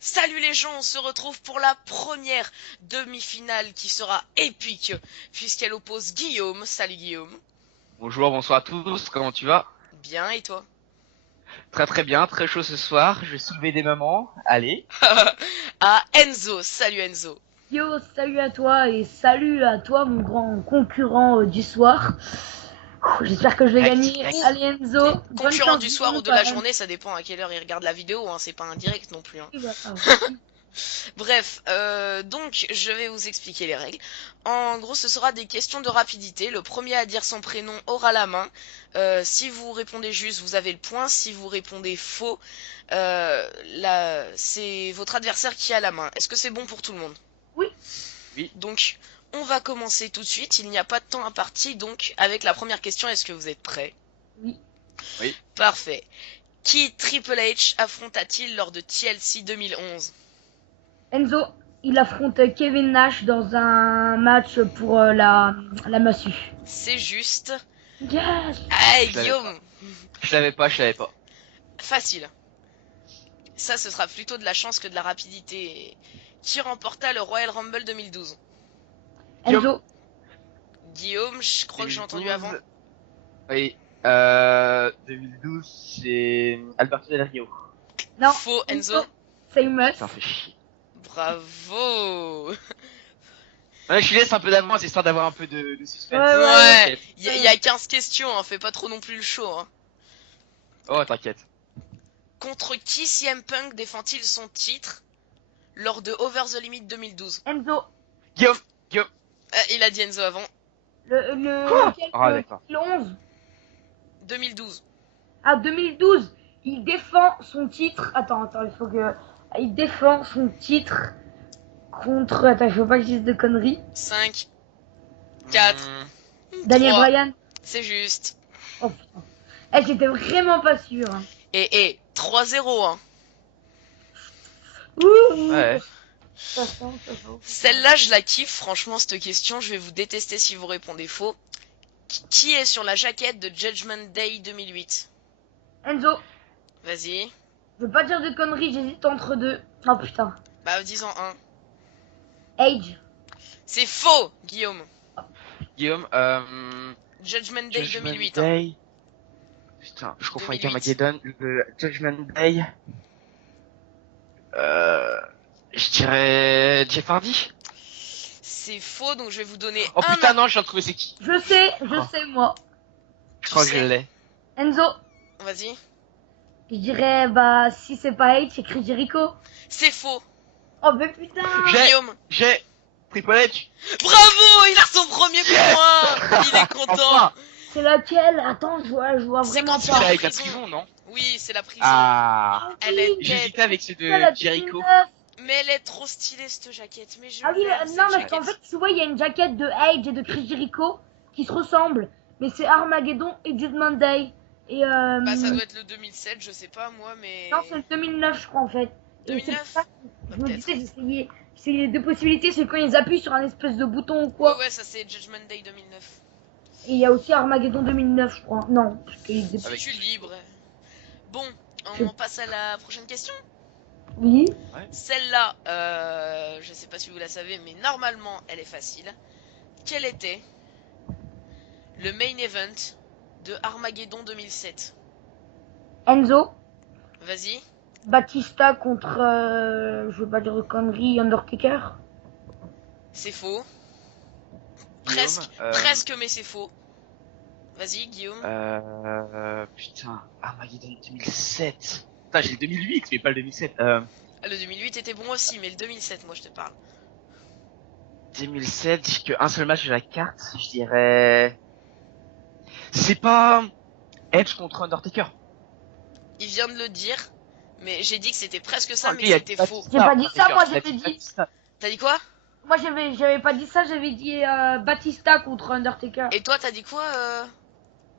Salut les gens, on se retrouve pour la première demi-finale qui sera épique puisqu'elle oppose Guillaume. Salut Guillaume. Bonjour, bonsoir à tous, comment tu vas? Bien et toi? Très très bien, très chaud ce soir, je vais soulever des mamans, allez. Ah Enzo, salut Enzo. Yo, salut à toi et salut à toi mon grand concurrent du soir. J'espère que je vais Direct, gagner. Ou direct. Allez Enzo, bonne concurrent chance du soir ou Guillaume de quand la même. journée, ça dépend à quelle heure il regarde la vidéo, hein, c'est pas un direct non plus. Hein. Oui, voilà. Bref, donc je vais vous expliquer les règles. En gros, ce sera des questions de rapidité. Le premier à dire son prénom aura la main. Si vous répondez juste, vous avez le point. Si vous répondez faux, c'est votre adversaire qui a la main. Est-ce que c'est bon pour tout le monde? Oui, Oui, Donc, on va commencer tout de suite. Il n'y a pas de temps imparti, donc avec la première question, est-ce que vous êtes prêts? oui. oui. Parfait. Qui Triple H affronta-t-il lors de TLC 2011? Enzo, il affronte Kevin Nash dans un match pour la massue. C'est juste. Yes! Hey Je l'avais pas. Guillaume, Je l'avais pas. facile. Ça, ce sera plutôt de la chance que de la rapidité. Qui remporta le Royal Rumble 2012? Guillaume, Enzo, Guillaume, je crois que j'ai entendu avant. 2012, oui, 2012, c'est Alberto Del Rio. non, Faux, Enzo. Enzo, Famous. Putain, fait chier. Bravo. Ouais, je laisse un peu d'avance, histoire d'avoir un peu de suspense. Ouais, ouais. Ouais, T'inquiète. y a 15 questions, hein, fais pas trop non plus le show. Hein. Oh, t'inquiète. Contre qui CM Punk défend-il son titre lors de Over the Limit 2012? Enzo, Guillaume, Il a dit Enzo avant. quoi? lequel Ah, d'accord. 2011 2012. à 2012, il défend son titre. Attends, il faut que. Il défend son titre contre. Attends, je veux pas que je dise de conneries. 5, 4, Daniel 3. Bryan. C'est juste. Oh putain. Eh, j'étais vraiment pas sûr. Hein. Et 3-0, hein. Ouh, Ouais. ça sent, ça sent. Celle-là, je la kiffe, franchement, cette question. Je vais vous détester si vous répondez faux. Qui est sur la jaquette de Judgment Day 2008? Enzo, Vas-y. je veux pas dire de conneries, j'hésite entre deux. Oh putain. Bah, dis-en un. Age. C'est faux, Guillaume. Guillaume, Judgment Day Judgment 2008, hein. Day. Putain, je confonds avec 2008. Armageddon, le Judgment Day. Je dirais Jeff Hardy. C'est faux, donc je vais vous donner Oh un. putain, non, je viens de trouver c'est qui. Je sais, Oh, moi. je Tu crois que je sais. l'ai. Enzo, Vas-y. je dirais, bah, si c'est pas Age, c'est Chris Jericho. C'est faux. Oh, mais putain. Guillaume. J'ai Triple H. Bravo, il a son premier point. Il est content. Enfin, C'est laquelle? Attends, je vois C'est vraiment quand c'est il est pas. en avec la prison. prison, non? Oui, c'est la prison. Ah, Elle est j'hésitais avec ceux Ah, la de Jericho. 2009. Mais elle est trop stylée cette jaquette. Mais je Ah oui, l'aime, non, cette parce qu'en jaquette. fait, tu vois, il y a une jaquette de Age et de Chris Jericho qui se ressemblent. Mais c'est Armageddon et Judgment Day. Et Bah ça doit être le 2007, je sais pas moi, mais... non, c'est le 2009, je crois, en fait. Et c'est 2009? pour ça que Bah, je me peut-être. disais, j'essayais. C'est les deux possibilités, c'est quand ils appuient sur un espèce de bouton ou Ouais, quoi. ouais, ça c'est Judgment Day 2009. Et il y a aussi Armageddon 2009, je crois. Non, parce qu'il Si Avec- tu es libre. Bon, Je- on passe à la prochaine question. Oui. Celle-là, je sais pas si vous la savez, mais normalement elle est facile. Quel était le main event de Armageddon 2007? Enzo, Vas-y. Batista contre, je veux pas dire de conneries, Undertaker. C'est faux. Guillaume, Presque, mais c'est faux. Vas-y, Guillaume. putain, Armageddon 2007. Putain, j'ai le 2008, mais pas le 2007. Le 2008 était bon aussi, mais le 2007, moi je te parle. 2007, j'ai qu'un seul match de la carte, je dirais... C'est pas Edge contre Undertaker. Il vient de le dire, mais j'ai dit que c'était presque ça, Non, mais lui, il a c'était dit faux. J'ai pas dit ça, Undertaker, moi, il a j'avais dit. Batista. T'as dit quoi? Moi, j'avais pas dit ça, j'avais dit Batista contre Undertaker. Et toi, t'as dit quoi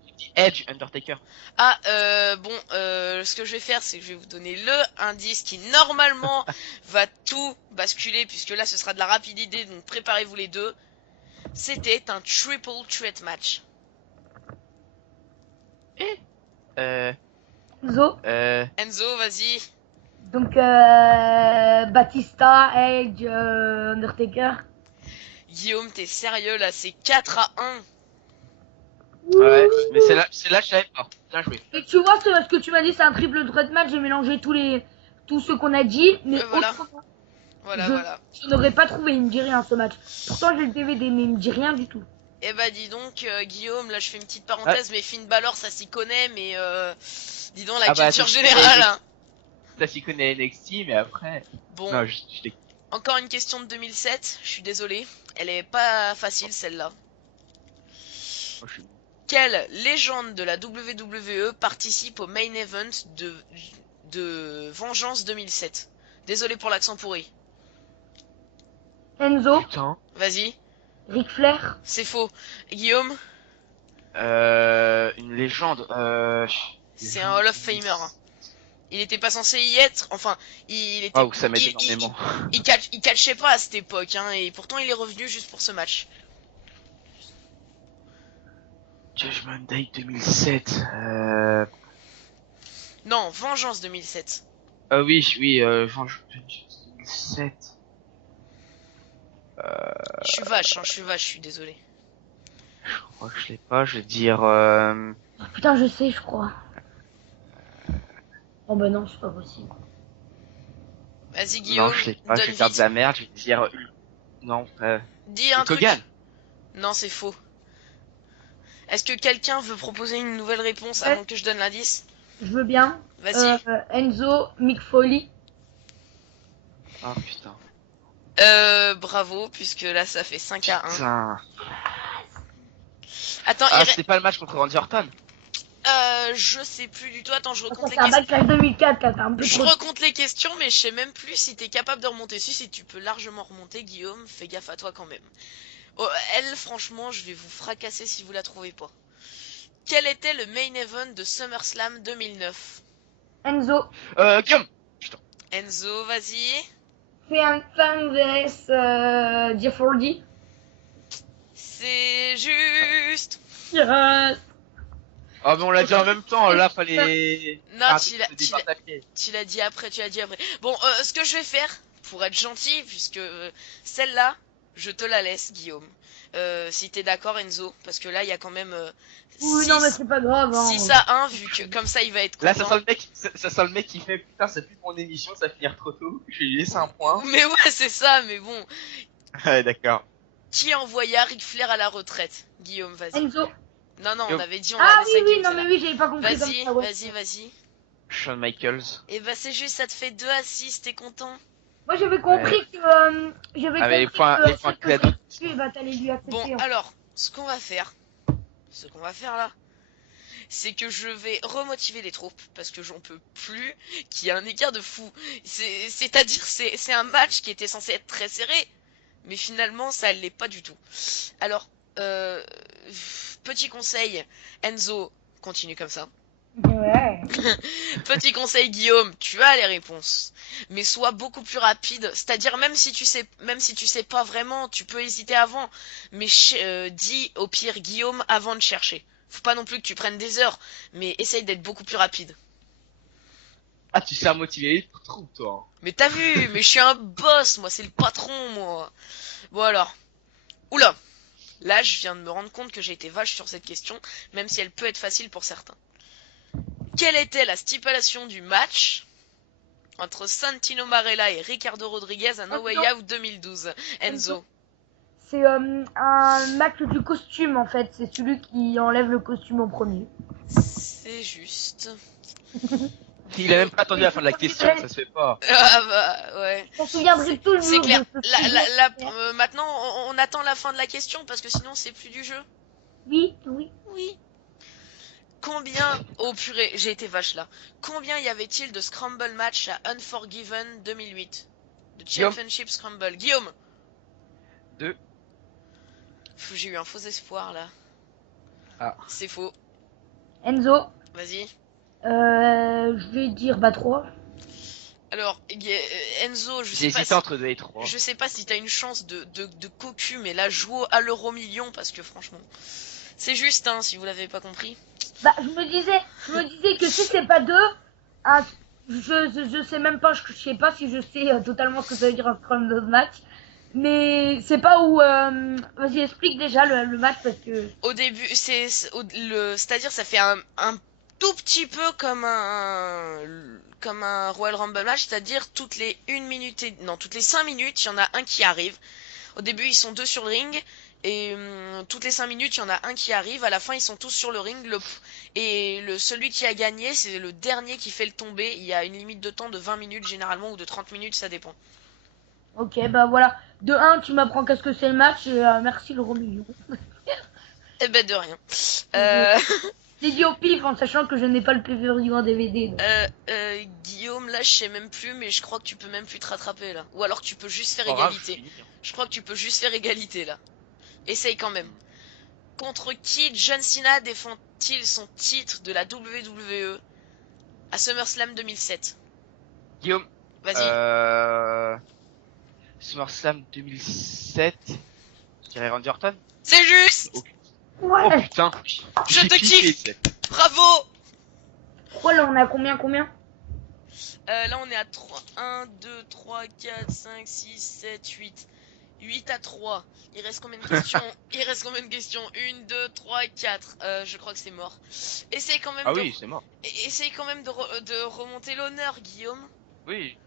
J'ai dit Edge, Undertaker. Ah, bon, ce que je vais faire, c'est que je vais vous donner le indice qui normalement va tout basculer, puisque là ce sera de la rapidité, donc préparez-vous les deux. C'était un triple threat match. Euh, Enzo. Enzo, vas-y. Donc, Batista, Edge, Undertaker. Guillaume, t'es sérieux là? C'est 4-1. Ouais, mais c'est là, je savais pas. Bien joué. Et tu vois, ce que tu m'as dit, c'est un triple threat match. J'ai mélangé tous ceux qu'on a dit, mais Voilà. autrement, Voilà. je n'aurais pas trouvé. Il me dit rien ce match. Pourtant, j'ai le DVD, mais il me dit rien du tout. Eh bah dis donc, Guillaume, là je fais une petite parenthèse, mais Finn Balor ça s'y connaît, mais dis donc la Ah bah, culture ça s'y générale. connaît. Hein. Ça s'y connaît NXT, mais après. Bon, Non, je t'ai. encore une question de 2007, je suis désolé, elle est pas facile celle-là. Moi, je suis. Quelle légende de la WWE participe au main event de Vengeance 2007? Désolé pour l'accent pourri. Enzo, Putain. Vas-y, Ric Flair. c'est faux. Guillaume, Une légende. c'est un Hall of Famer. Hein. Il était pas censé y être, enfin, il était... Waouh, ça m'aide il- énormément. il catchait pas à cette époque, hein, et pourtant il est revenu juste pour ce match. Judgment Day 2007. Non, Vengeance 2007. Oui, Vengeance 2007. Je suis vache, hein, je suis désolé. Je crois que je l'ai pas. Je vais dire. Oh, putain, je sais, je crois. Oh bah non, c'est pas possible. Vas-y Guillaume, Non, je l'ai pas. Je donne vais dire de vite. la merde. Je vais dire. Non. Dis un truc. Hogan. Non, c'est faux. Est-ce que quelqu'un veut proposer une nouvelle réponse Ouais. avant que je donne l'indice? Je veux bien. Vas-y. Enzo, Mick Foley. Oh putain. Bravo, puisque là ça fait 5-1. Putain. Attends, Ah, c'était pas le match contre Randy Orton. je sais plus du tout. Attends, je Attends, recompte les c'est un questions. Backlash 2004, là, t'as un peu Je trop. recompte les questions, mais je sais même plus si t'es capable de remonter. Si tu peux largement remonter, Guillaume, fais gaffe à toi quand même. Oh, elle, franchement, je vais vous fracasser si vous la trouvez pas. Quel était le main event de SummerSlam 2009? Enzo, Guillaume. Enzo, vas-y. c'est un fan vs Jeff Hardy. C'est juste. Yes. Ah, mais on l'a dit en même temps. Là, fallait. Non, arrêter tu de l'as- se tu l'as- départager. Tu l'as dit après, tu l'as dit après. Bon, ce que je vais faire, pour être gentil, puisque celle-là, je te la laisse, Guillaume. Si t'es d'accord, Enzo, parce que là, il y a quand même Oui, non, mais c'est pas grave. Hein. 6 à 1, vu que comme ça, il va être Là, content. ça sent le mec qui fait putain, c'est plus mon émission, ça va finir trop tôt. Je vais lui laisser un point. Mais ouais, c'est ça, mais bon. Ouais, d'accord. Qui envoya Ric Flair à la retraite? Guillaume, vas-y. Enzo. Non, on Guillaume. avait dit on Ah la oui, laisse à oui, Guillaume, non, mais celle-là. oui, j'avais pas compris comme Vas-y, ça. Ouais. vas-y. Shawn Michaels. Et bah, c'est juste, ça te fait 2 à 6, t'es content? Moi, j'avais compris que. J'avais Ah, mais compris que. les points cadeaux. Bah, t'allais lui accepter. Bon, hein. alors, ce qu'on va faire là, c'est que je vais remotiver les troupes parce que j'en peux plus, qu'il y a un écart de fou. C'est-à-dire, c'est un match qui était censé être très serré, mais finalement, ça l'est pas du tout. Alors, petit conseil, Enzo, continue comme ça. Ouais. Petit conseil, Guillaume, tu as les réponses, mais sois beaucoup plus rapide. C'est-à-dire même si tu sais pas vraiment, tu peux hésiter avant, mais dis au pire Guillaume avant de chercher. Faut pas non plus que tu prennes des heures, mais essaye d'être beaucoup plus rapide. Ah, tu sais à motiver les troupes, toi. Mais t'as vu, mais je suis un boss, moi, c'est le patron, moi. Bon alors, oula, là je viens de me rendre compte que j'ai été vache sur cette question, même si elle peut être facile pour certains. Quelle était la stipulation du match entre Santino Marella et Ricardo Rodriguez à No Way Out 2012? Enzo. C'est un match du costume en fait. C'est celui qui enlève le costume en premier. C'est juste. Il a même pas attendu la fin de la question, ça se fait pas. Ah bah ouais. On se souviendrait toujours. C'est clair. de ce Maintenant, on attend la fin de la question parce que sinon c'est plus du jeu. Oui. Oui. Combien, oh purée, j'ai été vache là. Combien y avait-il de Scramble match à Unforgiven 2008? De Guillaume. Championship Scramble. Guillaume. 2. J'ai eu un faux espoir là. Ah. C'est faux. Enzo, Vas-y. je vais dire 3. Alors, Enzo, je J'ai sais pas hésité si... entre 2 et 3. Je sais pas si t'as une chance de cocu, mais là, joue à l'euro million parce que franchement, c'est juste, hein, si vous l'avez pas compris. Bah, je me disais que si c'est pas 2, je sais même pas, je sais pas si je sais totalement ce que ça veut dire un scrum de match. Mais c'est pas où. Vas-y, explique déjà le match parce que. Au début, c'est-à-dire ça fait un tout petit peu comme un Royal Rumble match, c'est-à-dire toutes les 1 minute non, toutes les 5 minutes, il y en a un qui arrive. Au début, ils sont deux sur le ring et toutes les 5 minutes, il y en a un qui arrive. À la fin, ils sont tous sur le ring. Celui qui a gagné, c'est le dernier qui fait le tomber. Il y a une limite de temps de 20 minutes généralement ou de 30 minutes, ça dépend. Ok, bah voilà. De 1, tu m'apprends qu'est-ce que c'est le match et merci le million. Eh ben de rien. Euh, J'ai dit au pif en sachant que je n'ai pas le pay-per-view en DVD. Donc. Guillaume, là, je sais même plus, mais je crois que tu peux même plus te rattraper là. Ou alors tu peux juste faire Pas grave, égalité. je finis, hein. Je crois que tu peux juste faire égalité là. Essaye quand même. Contre qui John Cena défend-il son titre de la WWE à SummerSlam 2007? Guillaume, Vas-y. SummerSlam 2007, je dirais Randy Orton. C'est juste. Oh Ouais. putain, Je j'ai te kiffé, kiffe. Bravo. Pourquoi là on a combien Là on est à 3, 1, 2, 3, 4, 5, 6, 7, 8. 8 à 3. Il reste combien de questions? Il reste combien de questions? 1, 2, 3, 4. Je crois que c'est mort. Essaye quand même Ah oui, c'est mort. Essaye quand même de remonter l'honneur, Guillaume. Oui.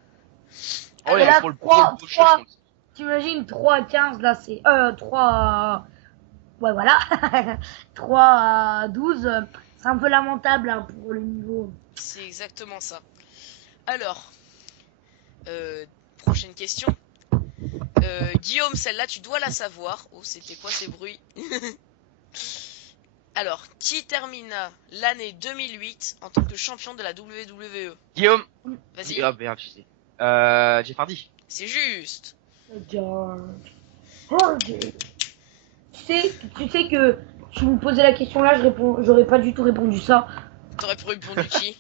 Oh, Ouais, là, pour le 3, beau show, 3. je pense. T'imagines 3 à 15 là c'est 3. Ouais voilà. 3 à 12. C'est un peu lamentable hein, pour le niveau. C'est exactement ça. Alors, prochaine question. Guillaume, celle-là, tu dois la savoir. Oh, c'était quoi ces bruits? Alors, qui termina l'année 2008 en tant que champion de la WWE? Guillaume. Vas-y. Ah merde, je sais. Jeff Hardy. C'est juste. Tu sais que si vous me posez la question là, j'aurais pas du tout répondu ça. T'aurais pu répondre qui?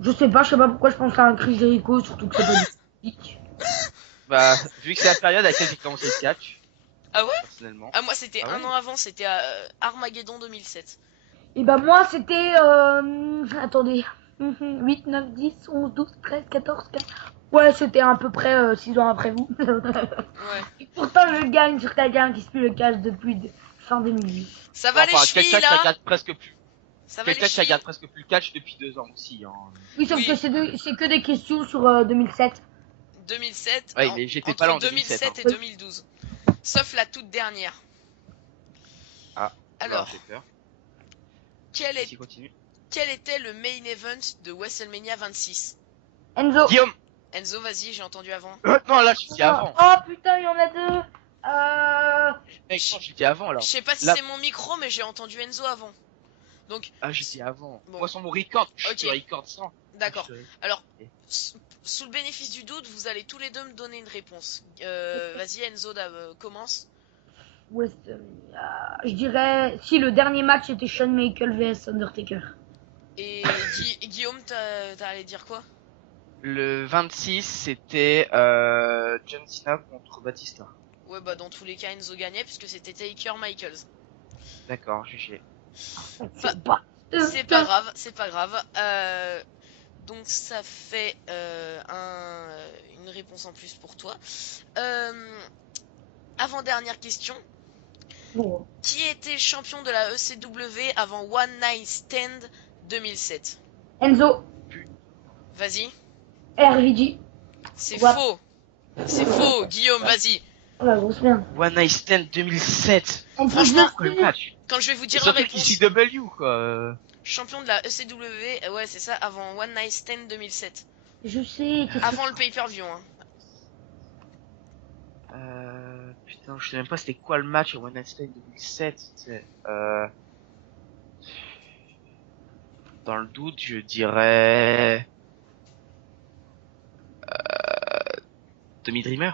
Je sais pas pourquoi je pense à un Chris Jericho, surtout que c'est pas du Bah, vu que c'est la période à laquelle j'ai commencé le catch. Ah ouais? Personnellement. Ah moi c'était Ah un ouais. an avant, c'était à Armageddon 2007. Et bah moi c'était attendez 8, 9, 10, 11, 12, 13, 14, 15. Ouais c'était à peu près 6 ans après vous. Ouais. Et pourtant je gagne sur quelqu'un qui suit le cash depuis fin 2008. Ça va les Enfin, chevilles quelqu'un qui là? regarde presque plus. Ça va les Quelqu'un qui chevilles? regarde presque plus le catch depuis 2 ans aussi. Hein. Oui sauf Oui. que c'est que des questions sur 2007. 2007, Ouais, mais j'étais entre pas là en 2007 2007, et hein. 2012. Sauf la toute dernière. Ah, Alors, j'ai peur. quel Vas-y, continue. était le main event de WrestleMania 26? Enzo. Guillaume. Enzo, vas-y, j'ai entendu avant. Non, là, je dis avant. Oh putain il y en a deux. Mec, non, je dis avant, là. Je sais pas si Là- c'est mon micro, mais j'ai entendu Enzo avant. Donc, Ah, je dis avant. Bon. Moi, sur mon record, je Ok. te record sans. d'accord. Je te- Alors, Ok. sous le bénéfice du doute, vous allez tous les deux me donner une réponse. Vas-y, Enzo, commence. Je dirais si le dernier match était Shawn Michaels vs Undertaker. Et Guillaume, t'allais dire quoi? Le 26, c'était John Cena contre Batista. Ouais, bah dans tous les cas, Enzo gagnait puisque c'était Taker Michaels. D'accord, GG. C'est pas. C'est pas grave, c'est pas grave. Donc ça fait une réponse en plus pour toi. Avant-dernière question. Bon. Qui était champion de la ECW avant One Night Stand 2007? Enzo, Vas-y. RVG. C'est What? faux. C'est faux, Guillaume, vas-y. Oh la grosse merde. One Night Stand 2007. En Franchement, plus, Quoi, je le sais. match? Quand je vais vous dire la Surtout réponse, ECW, quoi. champion de la ECW, ouais c'est ça, avant One Night Stand 2007. Je sais. Avant le pay-per-view, hein. Putain, je sais même pas c'était quoi le match au One Night Stand 2007. C'est, dans le doute, je dirais... Tommy Dreamer.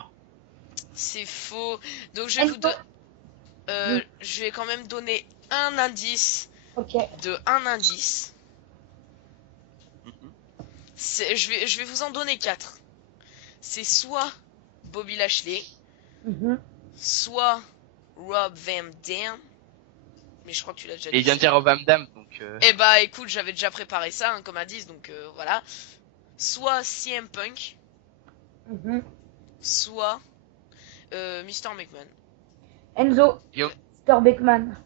C'est faux. Donc je vais vous je vais quand même donner un indice Ok. de un indice. Mhm. Je vais vous en donner 4. C'est soit Bobby Lashley, Mhm. soit Rob Van Dam. Mais je crois que tu l'as déjà dit. Et il vient de dire Rob Van Dam, donc... Eh bah écoute, j'avais déjà préparé ça hein, comme indice, donc voilà. soit CM Punk, Mhm. soit Mr. McMahon. Enzo. Guillaume. Mr. Beckman.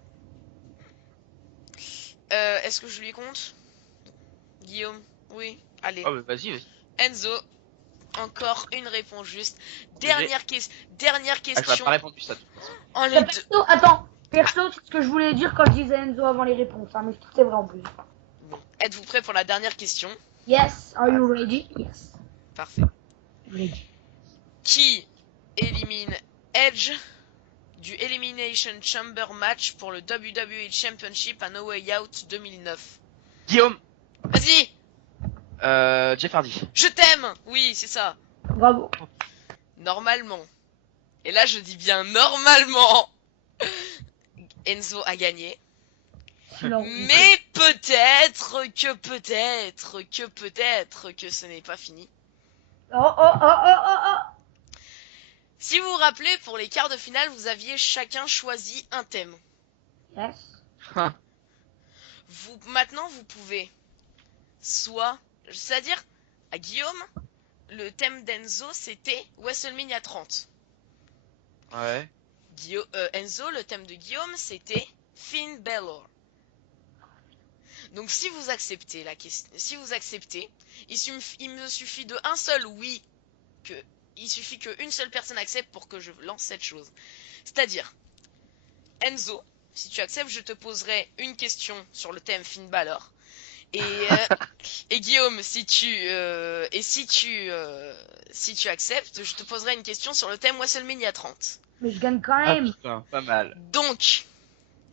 Est-ce que je lui compte? Guillaume? Oui. Allez. Oh, bah, vas-y. Enzo. Encore une réponse juste. J'ai- Dernière Ah, je vais question. pas répondre plus ça, de toute façon. En les deux. Perso, attends. Perso, c'est ce que je voulais dire quand je disais Enzo avant les réponses. Hein, mais c'est vrai en plus. Bon. Êtes-vous prêts pour la dernière question? Yes. Are you ready? Yes. Parfait. Ready. Qui élimine Edge du Elimination Chamber match pour le WWE Championship à No Way Out 2009? Guillaume. Vas-y, Jeff Hardy. je t'aime. Oui, c'est ça. Bravo. Normalement. Et là, je dis bien normalement. Enzo a gagné. Non. Mais peut-être que ce n'est pas fini. Oh oh oh oh oh oh. Si vous vous rappelez, pour les quarts de finale, vous aviez chacun choisi un thème. Yes. Maintenant, vous pouvez soit, c'est-à-dire, à Guillaume, le thème d'Enzo, c'était WrestleMania 30. Ouais. Enzo, le thème de Guillaume, c'était Finn Balor. Donc si vous acceptez la question, si vous acceptez, il me suffit de un seul oui, il suffit qu'une seule personne accepte pour que je lance cette chose. C'est-à-dire, Enzo, si tu acceptes, je te poserai une question sur le thème Finn Balor. Et Guillaume, si tu acceptes, je te poserai une question sur le thème WrestleMania 30. Mais je gagne quand Ah même. putain, pas mal. Donc,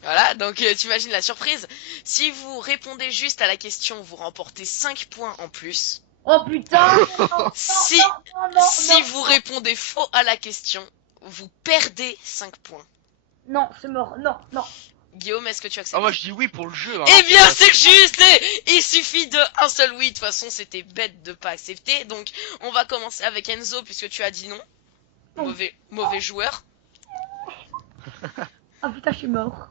voilà, donc t'imagines la surprise. Si vous répondez juste à la question, vous remportez 5 points en plus. Oh putain. Non, Si, si vous répondez faux à la question, vous perdez 5 points. Non, c'est mort. Non, non. Guillaume, est-ce que tu acceptes? Ah, moi je dis oui pour le jeu. Hein. Eh bien, c'est juste! Il suffit de un seul oui. De toute façon, c'était bête de pas accepter. Donc, on va commencer avec Enzo, puisque tu as dit non. Mauvais joueur. Ah putain, je suis mort.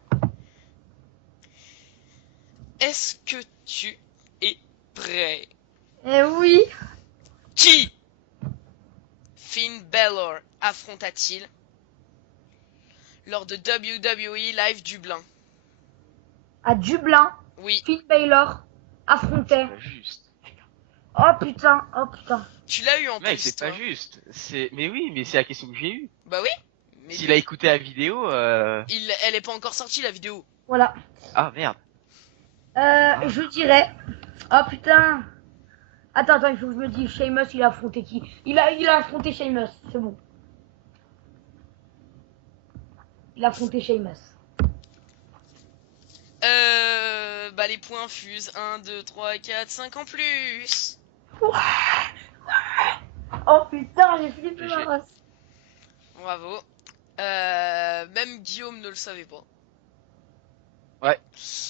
Est-ce que tu es prêt? Eh oui. Qui Finn Balor affronta-t-il lors de WWE Live Dublin? À Dublin, Oui, Finn Balor affrontait. C'est pas juste. Oh putain, oh putain. tu l'as eu en Mec, plus, c'est toi. pas juste. Mais oui, mais c'est la question que j'ai eue. Bah oui. Mais S'il a écouté la vidéo, elle est pas encore sortie, la vidéo. Voilà. Ah merde. Je dirais. Oh putain. Attends, il faut que je me dise. Sheamus, il a affronté qui? Il a affronté Sheamus, c'est bon. Il a affronté Sheamus. Bah les points fusent. 1, 2, 3, 4, 5 en plus. Oh putain, j'ai flippé ma J'ai- race. Bravo. Même Guillaume ne le savait pas. Ouais.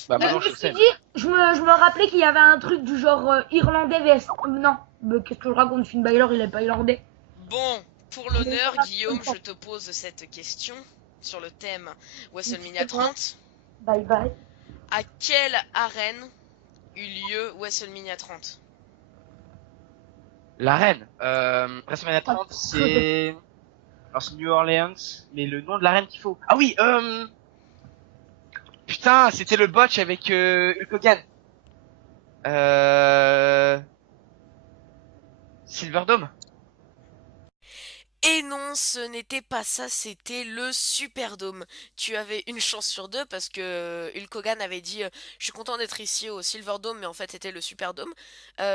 Bah Je maintenant me je suis sais. dit, je me rappelais qu'il y avait un truc du genre irlandais vs. Non, mais qu'est-ce que je raconte? Finn Balor, il est pas irlandais. Bon, pour l'honneur, Mais- Guillaume, je te pose cette question sur le thème WrestleMania 30. Bye bye. À quelle arène eut lieu WrestleMania 30? L'arène. WrestleMania 30, c'est. Alors c'est New Orleans, mais le nom de l'arène qu'il faut. Ah oui, Putain, c'était le botch avec Hulk Hogan. Silverdome. Et non, ce n'était pas ça, c'était le Superdome. Tu avais une chance sur deux parce que Hulk Hogan avait dit je suis content d'être ici au Silverdome, mais en fait c'était le Superdome.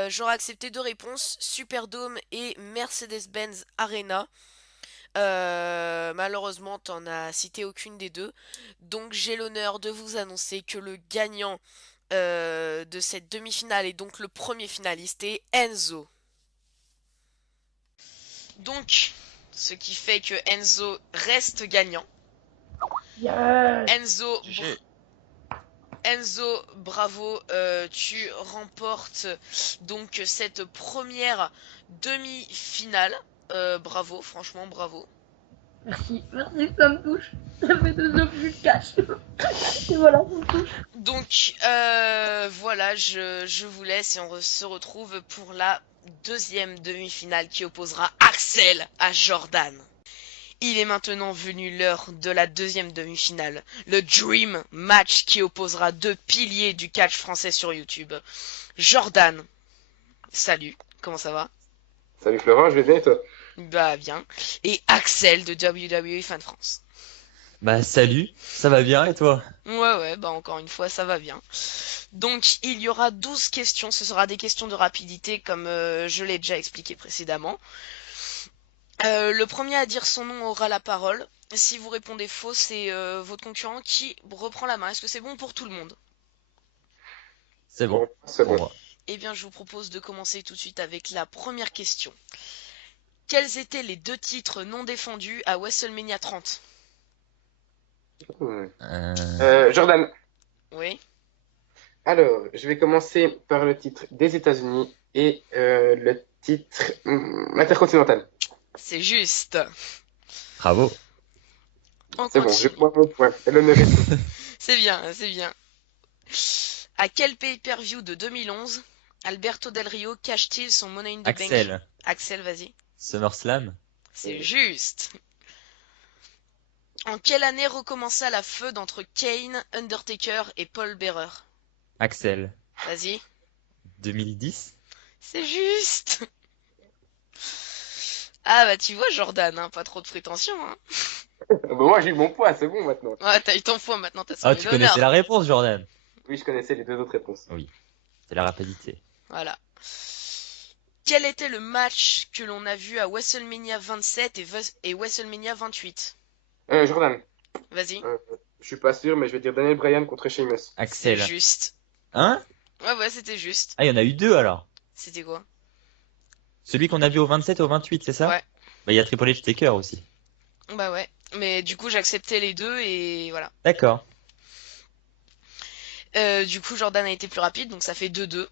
J'aurais accepté deux réponses, Superdome et Mercedes-Benz Arena. Malheureusement, t'en as cité aucune des deux. Donc j'ai l'honneur de vous annoncer que le gagnant de cette demi-finale et donc le premier finaliste est Enzo. Donc, ce qui fait que Enzo reste gagnant. Yes. Enzo, bravo, tu remportes donc cette première demi-finale. Bravo, franchement, bravo. Merci, ça me touche. Ça fait 2 œufs que je cache. Et voilà, ça me touche. Donc, voilà, je vous laisse et on se retrouve pour la deuxième demi-finale qui opposera Axel à Jordan. Il est maintenant venu l'heure de la deuxième demi-finale, le Dream Match qui opposera deux piliers du catch français sur YouTube. Jordan, salut, comment ça va? Salut Florent, je vais bien et toi? Bah bien. Et Axel de WWE Fan France. Bah salut, ça va bien et toi? Ouais, bah encore une fois, ça va bien. Donc, il y aura 12 questions, ce sera des questions de rapidité comme je l'ai déjà expliqué précédemment. Le premier à dire son nom aura la parole. Si vous répondez faux, c'est votre concurrent qui reprend la main. Est-ce que c'est bon pour tout le monde? C'est bon. C'est Pour bon. moi. Eh bien, je vous propose de commencer tout de suite avec la première question. Quels étaient les deux titres non défendus à WrestleMania 30? Jordan. Oui, Alors, je vais commencer par le titre des États-Unis et le titre intercontinental. c'est juste. Bravo. On C'est bon, continue. je prends mon point. Et l'honneur est tout. C'est bien, c'est bien. À quel pay-per-view de 2011 Alberto Del Rio cache-t-il son Money in the Bank? Axel, Axel, vas-y. SummerSlam, C'est juste. En quelle année recommença la feud entre Kane, Undertaker et Paul Bearer? Axel, Vas-y. 2010. C'est juste. Ah bah tu vois Jordan, hein, pas trop de prétention. Hein. Moi, j'ai eu mon point, c'est bon maintenant. Ouais, t'as eu ton point maintenant, t'as Ah, sauvé tu l'honneur. connaissais la réponse, Jordan. Oui, je connaissais les deux autres réponses. C'est la rapidité. Voilà. Quel était le match que l'on a vu à WrestleMania 27 et WrestleMania 28? Jordan, Vas-y. je suis pas sûr, mais je vais dire Daniel Bryan contre Sheamus. C'est Axel. juste. Hein? Ouais, c'était juste. Ah, il y en a eu deux alors. C'était quoi? Celui qu'on a vu au 27 et au 28, c'est ça? Ouais. Bah, il y a Triple H Taker aussi. Bah ouais. Mais du coup, j'acceptais les deux et voilà. D'accord. Du coup, Jordan a été plus rapide, donc ça fait 2-2.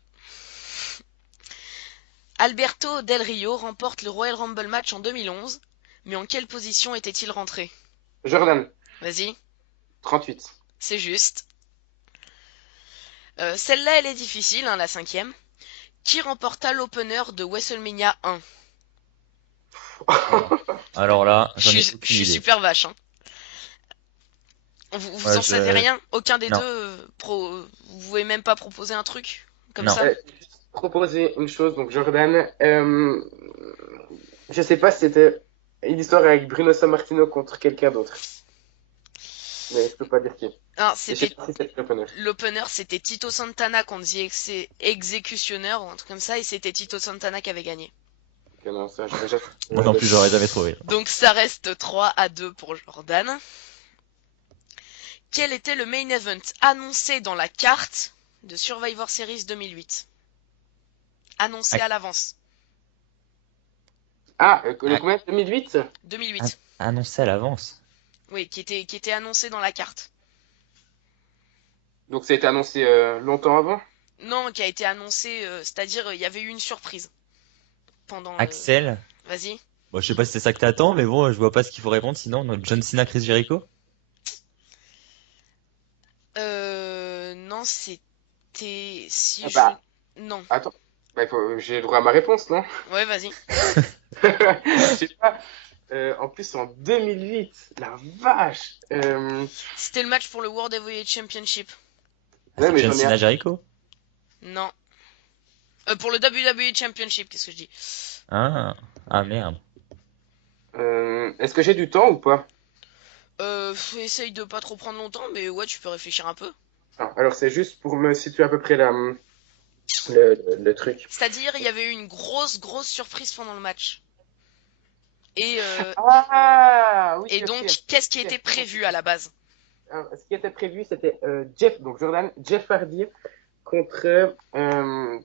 Alberto Del Rio remporte le Royal Rumble match en 2011, mais en quelle position était-il rentré? Jordan, Vas-y, 38. c'est juste. Celle-là, elle est difficile, hein, la cinquième. Qui remporta l'opener de WrestleMania 1? Alors là, Je j'en ai suis aucune idée. super vache. Hein. Vous Ouais, en savez rien? Aucun des Non. deux vous pouvez même pas proposer un truc comme Non. ça? Proposer une chose, donc Jordan, je sais pas si c'était une histoire avec Bruno Sammartino contre quelqu'un d'autre. Mais je peux pas dire qui. Non, Je sais c'était pas si c'était l'opener. l'opener, c'était Tito Santana contre The Executioner ou un truc comme ça, et c'était Tito Santana qui avait gagné. Ok, non, ça, j'aurais jamais- Moi non plus, j'aurais jamais trouvé. Donc ça reste 3-2 pour Jordan. Quel était le main event annoncé dans la carte de Survivor Series 2008? Annoncé à l'avance. Ah, le combien? 2008? 2008. Annoncé à l'avance. Oui, qui était annoncé dans la carte. Donc ça a été annoncé longtemps avant? Non, qui a été annoncé, c'est-à-dire il y avait eu une surprise. Pendant Axel. Vas-y. Bon, je sais pas si c'est ça que t'attends, mais bon, je vois pas ce qu'il faut répondre sinon. Donc, John Cena, Chris Jericho? Non, c'était... Si Ah je... bah. Non. Attends, bah, j'ai le droit à ma réponse, non? Ouais, vas-y. Je sais pas. En plus, en 2008, la vache. C'était le match pour le World Heavyweight Championship. Ouais, mais John j'en ai Cena, un. Jericho? Non. Pour le WWE Championship, qu'est-ce que je dis? Ah, merde. Est-ce que j'ai du temps ou pas? Essaye de pas trop prendre longtemps, mais ouais, tu peux réfléchir un peu. Ah, alors, c'est juste pour me situer à peu près le truc. C'est-à-dire, il y avait eu une grosse surprise pendant le match. Et Ah, oui, ok. donc, qu'est-ce qui était prévu à la base? Alors, ce qui était prévu, c'était donc Jeff Hardy contre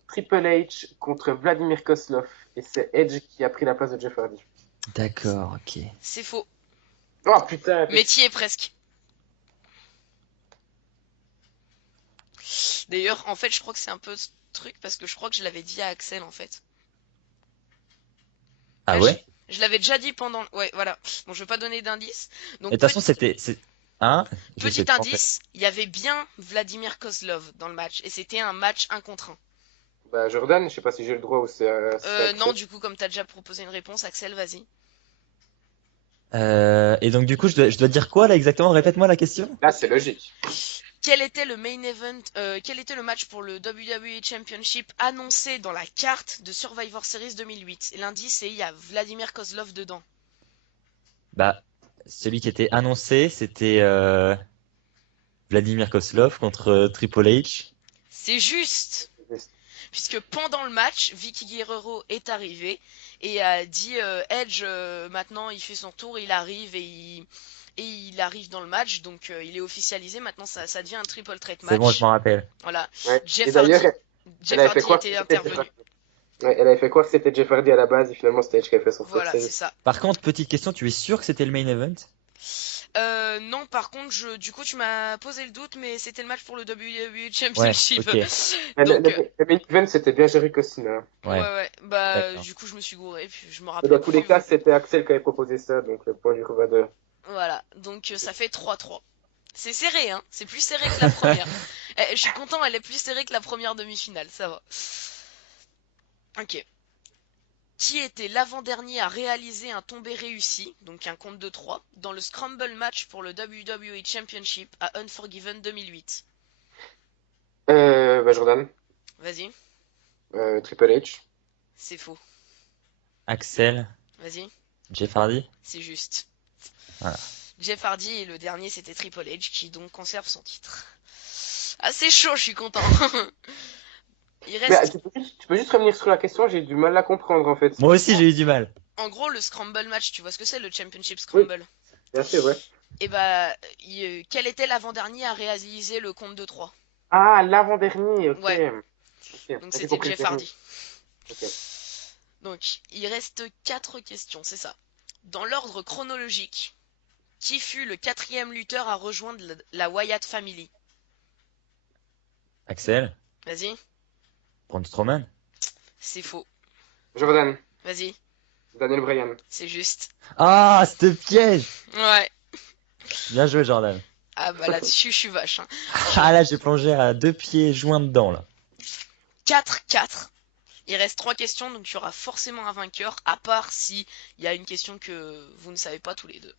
Triple H contre Vladimir Kozlov. Et c'est Edge qui a pris la place de Jeff Hardy. D'accord, ok. C'est faux. Oh putain! Mais t'y es presque. D'ailleurs, en fait, je crois que c'est un peu ce truc parce que je crois que je l'avais dit à Axel en fait. Ah Ouais, ouais? Je l'avais déjà dit pendant. Ouais, voilà. Bon, je vais pas donner d'indice. Et Donc, de toute façon, Hein? Je sais petit pas, en fait. indice, il y avait bien Vladimir Kozlov dans le match et c'était un match 1 contre 1. Bah, Jordan, je sais pas si j'ai le droit ou c'est Non, du coup, comme t'as déjà proposé une réponse, Axel, vas-y. Et donc du coup, je dois dire quoi là exactement? Répète-moi la question. Là, c'est logique. Quel était le main event, quel était le match pour le WWE Championship annoncé dans la carte de Survivor Series 2008? Et l'indice, c'est il y a Vladimir Kozlov dedans. Bah, celui qui était annoncé, c'était Vladimir Kozlov contre Triple H. C'est juste! Puisque pendant le match, Vicky Guerrero est arrivé et a dit Edge, maintenant il fait son tour, il arrive et il arrive dans le match, donc il est officialisé, maintenant ça devient un triple threat C'est bon, match. je m'en rappelle. Voilà, Ouais. Jeff Et d'ailleurs, Hardy, elle Jeff avait fait Hardy croire que était c'était Jeff intervenu. Hardy. Ouais, elle avait fait croire que c'était Jeff Hardy à la base et finalement c'était Edge qui avait fait son Voilà, flop. c'est ça. Par contre, petite question, tu es sûr que c'était le main event? Non, par contre, du coup, tu m'as posé le doute, mais c'était le match pour le WWE Ouais, Championship. ok. Mais Donc, le main event c'était bien Jericho Cena. ouais, bah, D'accord. du coup, je me suis gouré, puis je me Mais rappelle dans tous les plus. cas, c'était Axel qui avait proposé ça, donc le point lui revient de. Voilà, donc ça fait 3-3. C'est serré, hein, c'est plus serré que la première. Je suis content, elle est plus serrée que la première demi-finale, ça va. Ok. Qui était l'avant-dernier à réaliser un tombé réussi, donc un compte de 3, dans le Scramble match pour le WWE Championship à Unforgiven 2008? Bah, Jordan, Vas-y, Triple H. c'est faux. Axel, Vas-y, Jeff Hardy. c'est juste. Voilà. Jeff Hardy et le dernier c'était Triple H qui donc conserve son titre. Ah c'est chaud, je suis content. Il Mais reste... tu peux juste revenir sur la question, j'ai du mal à comprendre en fait. Moi aussi, j'ai eu du mal. En gros, le Scramble match, tu vois ce que c'est, le Championship Scramble? Bien sûr, ouais. Et bah, quel était l'avant-dernier à réaliser le compte de 3? Ah, l'avant-dernier, ok. Ouais. Ok, Donc j'ai c'était compris le Jeff dernier. Hardy. Ok. Donc, il reste 4 questions, c'est ça. Dans l'ordre chronologique, qui fut le 4e lutteur à rejoindre la Wyatt Family? Axel, Vas-y, Braun Strowman. c'est faux. Jordan, Vas-y, Daniel Bryan. c'est juste. Ah, c'était piège. Ouais. Bien joué, Jordan. Ah bah là-dessus, je suis vache. Hein. Ah là, j'ai plongé à 2 pieds joints dedans là. 4-4. Il reste 3 questions, donc il y aura forcément un vainqueur, à part si il y a une question que vous ne savez pas tous les deux.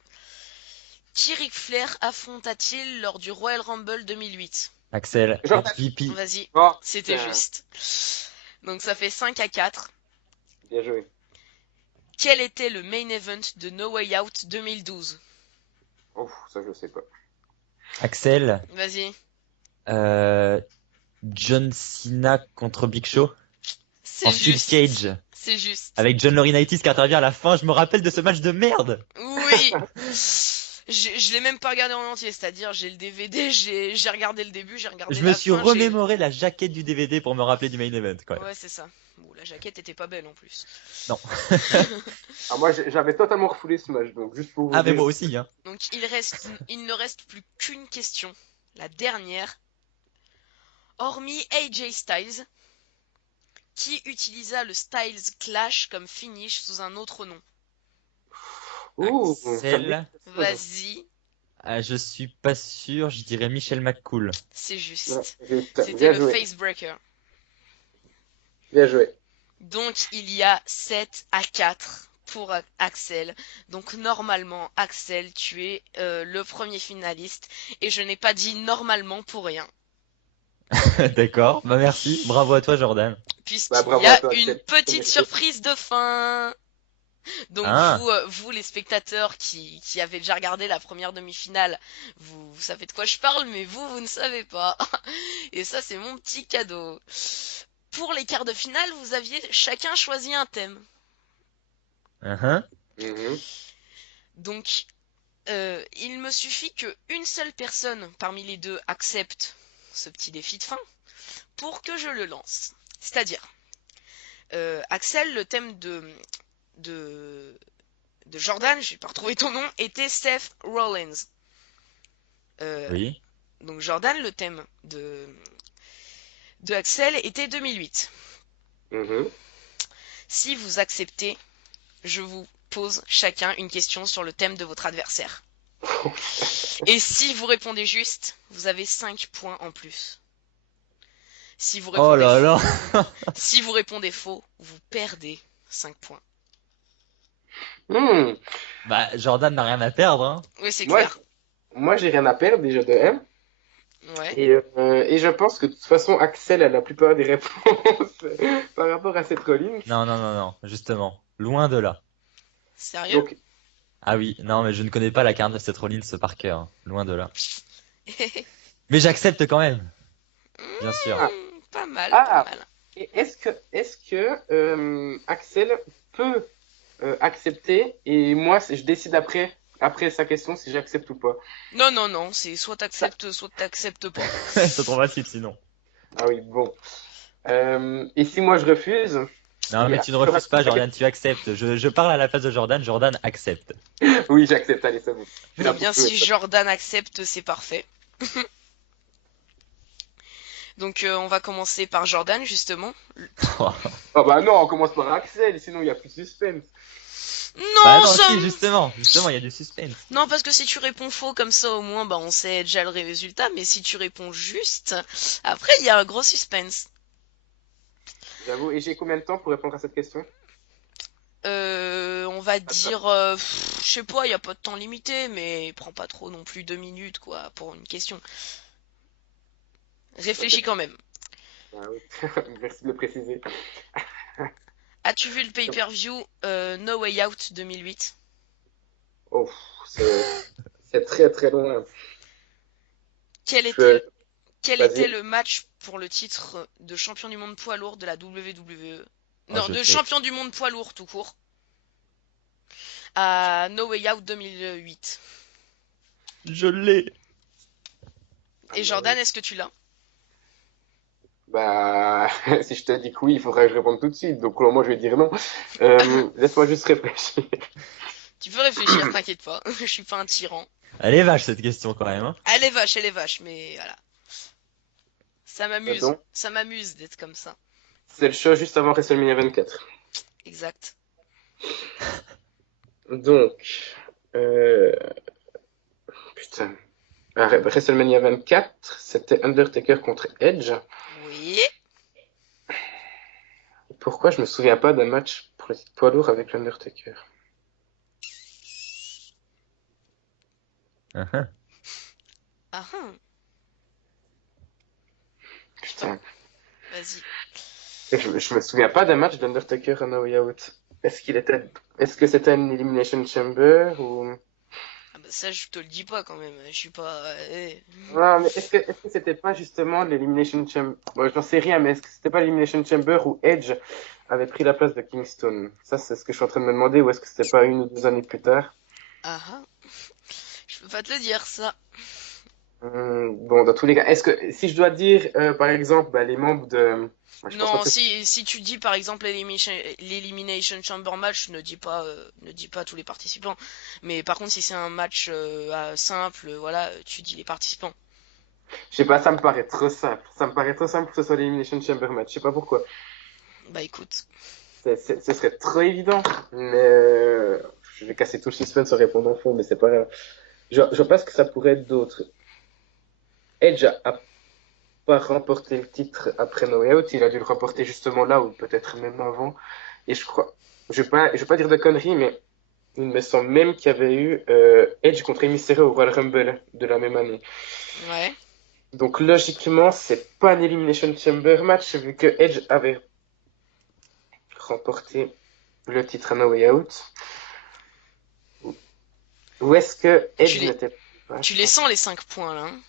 Qui Ric Flair affronta-t-il lors du Royal Rumble 2008? Axel, Jordan. MVP. Vas-y, Oh, c'était putain. juste. Donc ça fait 5-4. Bien joué. Quel était le main event de No Way Out 2012? Oh, ça je sais pas. Axel, Vas-y, John Cena contre Big Show c'est en Steel juste. Cage C'est juste. avec John Laurinaitis qui intervient à la fin. Je me rappelle de ce match de merde. Oui. Je l'ai même pas regardé en entier, c'est-à-dire j'ai le DVD, j'ai regardé le début, j'ai regardé Je la me suis fin, j'ai- remémoré la jaquette du DVD pour me rappeler du main event quand même. Ouais, c'est ça. Bon, la jaquette était pas belle en plus. Ah, moi j'avais totalement refoulé ce match, donc juste pour vous Ah mais dire. moi aussi hein. Donc il ne reste plus qu'une question, la dernière. Hormis AJ Styles, qui utilisa le Styles Clash comme finish sous un autre nom? Ouh, ça me dit Axel, quelque chose. Vas-y, je suis pas sûr, je dirais Michel McCool. c'est Ouais, juste. juste. C'était Bien le joué. Facebreaker. Bien joué. Donc il y a 7-4 pour Axel. Donc normalement, Axel, tu es le premier finaliste. Et je n'ai pas dit normalement pour rien. D'accord, bah merci, bravo à toi Jordan. Puisqu'il Bah, bravo y a à toi, une Axel. petite Merci. surprise de fin. Donc Ah. vous les spectateurs qui avez déjà regardé la première demi-finale, vous savez de quoi je parle, mais vous ne savez pas. Et ça, c'est mon petit cadeau. Pour les quarts de finale, vous aviez chacun choisi un thème. Mhm. Mhm. Donc, il me suffit que une seule personne parmi les deux accepte ce petit défi de fin pour que je le lance. C'est-à-dire, Axel, le thème de Jordan, je vais pas retrouver ton nom, était Seth Rollins. Oui. Donc Jordan, le thème de Axel était 2008. Mhm. Si vous acceptez, je vous pose chacun une question sur le thème de votre adversaire. Et si vous répondez juste, vous avez 5 points en plus. Si vous Oh répondez, là là. si vous répondez faux, vous perdez 5 points. Hmm. Bah, Jordan n'a rien à perdre, hein. Oui, c'est Moi, clair. moi, j'ai rien à perdre déjà de 1. Ouais. Et je pense que de toute façon, Axel a la plupart des réponses par rapport à cette Rollins. Non, non, non, non, justement. Loin de là. Sérieux? Donc, Ah oui, non, mais je ne connais pas la carte de Seth Rollins par cœur, hein. Loin de là. Mais j'accepte quand même, bien sûr. Ah. Pas mal, Ah. pas mal. et est-ce que Axel peut accepter et moi, je décide après sa question si j'accepte ou pas. Non, non, non, c'est soit t'acceptes pas. C'est trop facile sinon. Ah oui, bon. Et si moi je refuse, Non, mais il tu ne refuses pas, Jordan, tu acceptes. Je parle à la place de Jordan, Jordan accepte. oui, j'accepte, allez, c'est bon. Eh bien, si Jordan accepte, c'est parfait. Donc, on va commencer par Jordan, justement. Ah bah non, on commence par Axel, sinon il n'y a plus de suspense. Non, Bah non, ça... si, justement, il y a du suspense. Non, parce que si tu réponds faux comme ça, au moins, bah, on sait déjà le résultat. Mais si tu réponds juste, après, il y a un gros suspense. J'avoue, et j'ai combien de temps pour répondre à cette question? On va dire, je sais pas, il y a pas de temps limité, mais prends pas trop non plus 2 minutes, quoi, pour une question. Réfléchis quand même. Ah oui, merci de le préciser. As-tu vu le pay-per-view No Way Out 2008? Oh, c'est très très loin. Quel Je- était, quel Vas-y. était le match pour le titre de champion du monde poids lourd de la WWE? Oh, Non, je de sais. champion du monde poids lourd tout court. À No Way Out 2008. Je l'ai. Et Jordan, est-ce que tu l'as? Bah, si je te dis que oui, il faudrait que je réponde tout de suite. Donc, moi, je vais dire non. Laisse-moi juste réfléchir. Tu peux réfléchir, t'inquiète pas. Je suis pas un tyran. Elle est vache cette question quand même, hein. Elle est vache, mais voilà. Ça m'amuse. Attends. Ça m'amuse d'être comme ça. C'est le show juste avant WrestleMania 24. Exact. Donc, putain. WrestleMania 24, c'était Undertaker contre Edge. Oui. Pourquoi je me souviens pas d'un match pour le titre poids lourd avec l'Undertaker? Uh-huh. Ah, Putain. vas-y. Je me souviens pas d'un match d'Undertaker à No Way Out. Est-ce que c'était une Elimination Chamber ou... Ah bah ça, je te le dis pas quand même. Je suis pas. Non, mais est-ce que c'était pas justement l'Elimination Chamber? Bon, j'en sais rien, mais est-ce que c'était pas l'Elimination Chamber où Edge avait pris la place de Kingston? Ça, c'est ce que je suis en train de me demander, ou est-ce que c'était pas 1 ou 2 années plus tard? Ah, je peux pas te le dire ça. Bon, dans tous les cas, est-ce que si je dois dire, par exemple, bah, les membres de... Moi, je pense pas Non, que si tu dis par exemple l'Elimination Chamber match, ne dis pas tous les participants. Mais par contre, si c'est un match simple, voilà, tu dis les participants. je sais pas, ça me paraît trop simple. Ça me paraît trop simple que ce soit l'Elimination Chamber match. Je sais pas pourquoi. Bah écoute. Ce serait trop évident, mais je vais casser tout le suspense en répondant faux, mais c'est pas grave. Je pense que ça pourrait être d'autres. Edge a pas remporté le titre après No Way Out, il a dû le remporter justement là, ou peut-être même avant. Et je crois, je vais pas dire de conneries, mais il me semble même qu'il y avait eu Edge contre Rey Mysterio au Royal Rumble de la même année. Ouais. Donc logiquement, c'est pas un Elimination Chamber match, vu que Edge avait remporté le titre à No Way Out. Ou est-ce que Edge n'était pas... Tu les sens les 5 points là. Hein.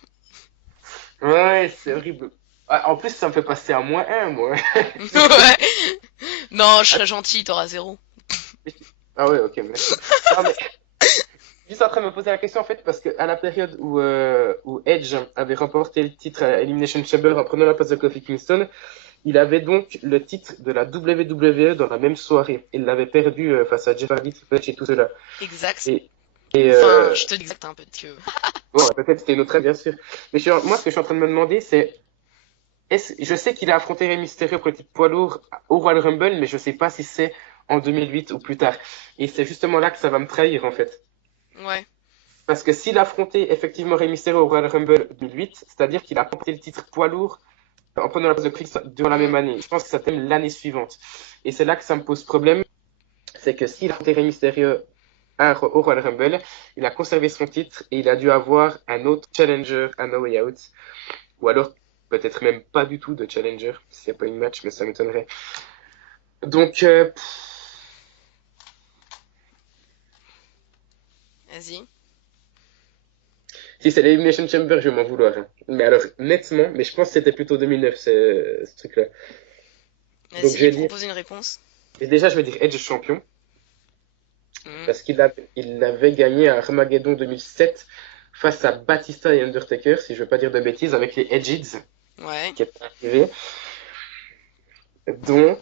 Ouais, c'est horrible. Ah, en plus, ça me fait passer à -1, moi. Ouais. Non, je serais gentil, t'auras 0. Ah ouais, ok, merci. Non, mais... Juste en train de me poser la question en fait parce que à la période où Edge avait remporté le titre à Elimination Chamber en prenant la place de Kofi Kingston, il avait donc le titre de la WWE dans la même soirée. Il l'avait perdu face à Jeff Hardy, Triple H et tout cela. Exact. Et enfin, je te dis exact un peu que. Bon, peut-être c'était une autre, bien sûr. Mais moi, ce que je suis en train de me demander, c'est je sais qu'il a affronté Rey Mysterio pour le titre poids lourd au Royal Rumble, mais je sais pas si c'est en 2008 ou plus tard. Et c'est justement là que ça va me trahir en fait. Ouais. Parce que s'il a affronté effectivement Rey Mysterio au Royal Rumble 2008, c'est-à-dire qu'il a remporté le titre poids lourd en prenant la place de Chris durant la même année. Je pense que ça t'aime l'année suivante. Et c'est là que ça me pose problème. C'est que s'il a affronté Rey Mysterio au Royal Rumble, il a conservé son titre et il a dû avoir un autre challenger à No Way Out. Ou alors, peut-être même pas du tout de challenger, s'il n'y a pas une match, mais ça m'étonnerait. Donc, Vas-y. si c'est l'Elimination Chamber, je vais m'en vouloir. Hein. Mais alors, nettement, mais je pense que c'était plutôt 2009, ce truc-là. Donc, je vais Vas-y, dire, propose une réponse. et déjà, je vais dire Edge champion, Mhm. parce il avait gagné à Armageddon 2007 face à Batista et Undertaker, si je veux pas dire de bêtises, avec les Edges Ouais. qui étaient arrivés. Donc,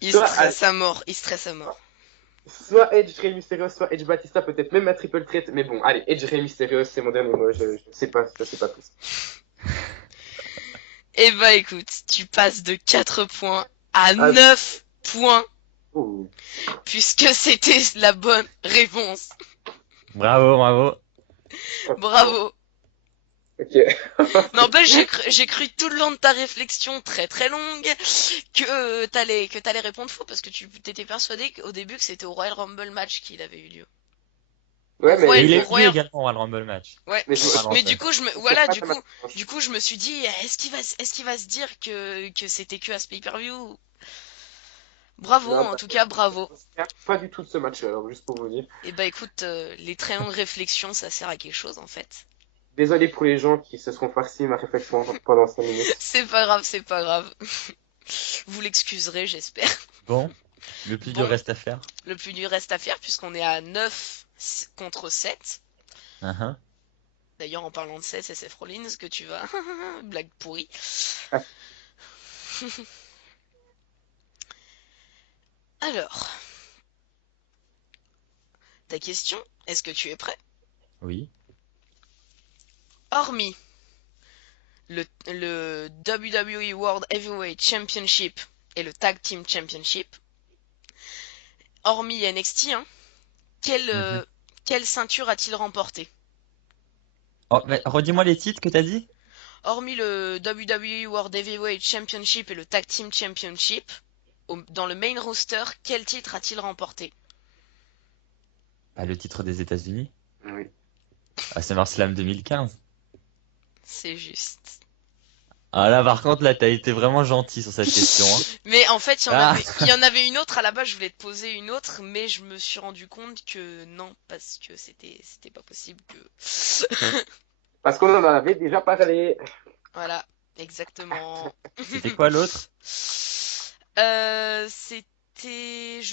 Il Toi, stresse à mort. Il stresse à mort. soit Edge Rey Mysterio, soit Edge Batista, peut-être même un triple threat, mais bon, allez, Edge Rey Mysterio, c'est mon dernier mot, je sais pas plus. Eh bah écoute, tu passes de 4 points à Ah. 9 points, Ouh. puisque c'était la bonne réponse. Bravo, bravo. Bravo. Ok. N'empêche, j'ai cru tout le long de ta réflexion très très longue que t'allais répondre faux parce que tu t'étais persuadé au début que c'était au Royal Rumble match qu'il avait eu lieu. Ouais, mais Ouais, Et il le est venu Royal- également au Royal Rumble match. Ouais. Mais je- Pardon, Mais ça. du coup, c'est pas ça ma- du coup, je me suis dit, est-ce qu'il va se dire que c'était que à ce pay-per-view? Bravo, Non, en tout cas, bravo. Pas du tout de ce match, alors, juste pour vous dire. Et bah écoute, les très longues réflexions, ça sert à quelque chose en fait. Désolé pour les gens qui se seront farcis ma réflexion pendant 5 minutes. C'est pas grave, c'est pas grave. Vous l'excuserez, j'espère. Bon, le plus Bon. dur reste à faire. Le plus dur reste à faire puisqu'on est à 9 contre 7. Uh-huh. D'ailleurs, en parlant de Seth Rollins, que tu vas... Blague pourrie. Ah. Alors, ta question, est-ce que tu es prêt? Oui. Hormis le WWE World Heavyweight Championship et le Tag Team Championship, hormis NXT, hein, quelle ceinture a-t-il remporté? Oh, mais redis-moi les titres que t'as dit? Hormis le WWE World Heavyweight Championship et le Tag Team Championship, dans le main roster, quel titre a-t-il remporté? Bah, le titre des États-Unis. Oui. À SummerSlam 2015. C'est juste. Ah là, par contre, là, t'as été vraiment gentil sur cette question. Hein. Mais en fait, Ah. il y en avait une autre à la base, je voulais te poser une autre, mais je me suis rendu compte que non, parce que c'était pas possible que. Parce qu'on en avait déjà parlé. Voilà, exactement. C'était quoi l'autre? Je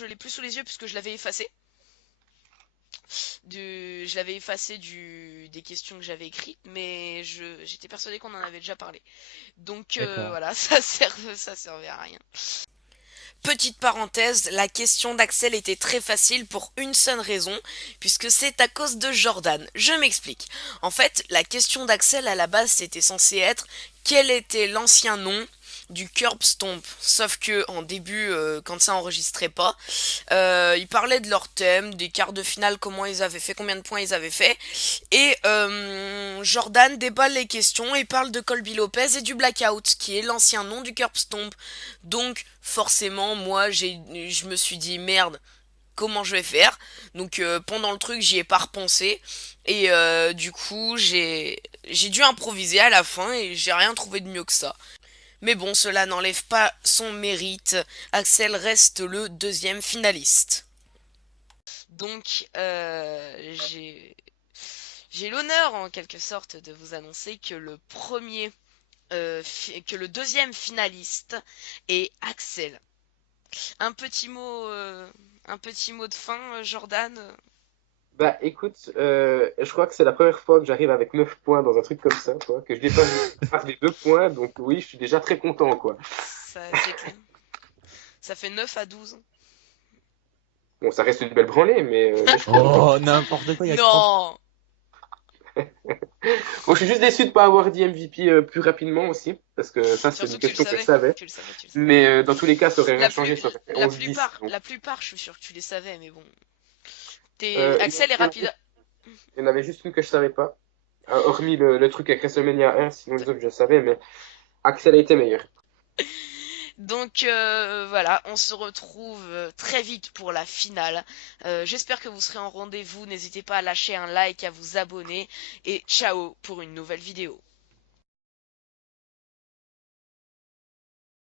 l'ai plus sous les yeux puisque je l'avais effacé. Je l'avais effacé des questions que j'avais écrites, mais j'étais persuadée qu'on en avait déjà parlé. Donc D'accord. voilà, ça servait à rien. Petite parenthèse, la question d'Axel était très facile pour une seule raison, puisque c'est à cause de Jordan. Je m'explique. En fait, la question d'Axel à la base c'était censé être quel était l'ancien nom du Curb Stomp. Sauf que en début, quand ça enregistrait pas, ils parlaient de leur thème, des quarts de finale, comment ils avaient fait, combien de points ils avaient fait. Et Jordan déballe les questions et parle de Colby Lopez et du Blackout, qui est l'ancien nom du Curb Stomp. Donc forcément, moi, je me suis dit merde. Comment je vais faire? Donc pendant le truc, j'y ai pas repensé et du coup, j'ai dû improviser à la fin et j'ai rien trouvé de mieux que ça. Mais bon, cela n'enlève pas son mérite. Axel reste le deuxième finaliste. Donc, j'ai l'honneur en quelque sorte de vous annoncer que que le deuxième finaliste est Axel. Un petit mot de fin, Jordan. Bah écoute, je crois que c'est la première fois que j'arrive avec 9 points dans un truc comme ça, quoi, que je dépasse les 2 points, donc oui, je suis déjà très content, quoi. Ça, c'est clair. Ça fait 9 à 12. Bon, ça reste une belle branlée, mais Oh, n'importe quoi, il y a Non. bon, je suis juste déçu de pas avoir dit MVP plus rapidement aussi, parce que ça, c'est Surtout une que tu question le que je savais. savais. Tu le savais. Mais dans tous les cas, ça aurait rien La changé, plus- ça aurait fait 11-10. donc. La plupart, je suis sûr que tu les savais, mais bon. Euh, Axel est rapide. Il y en avait juste une que je savais pas. Hormis le truc avec WrestleMania 1, sinon les autres je savais, mais Axel a été meilleur. Donc voilà, on se retrouve très vite pour la finale. J'espère que vous serez en rendez-vous. N'hésitez pas à lâcher un like, à vous abonner. Et ciao pour une nouvelle vidéo.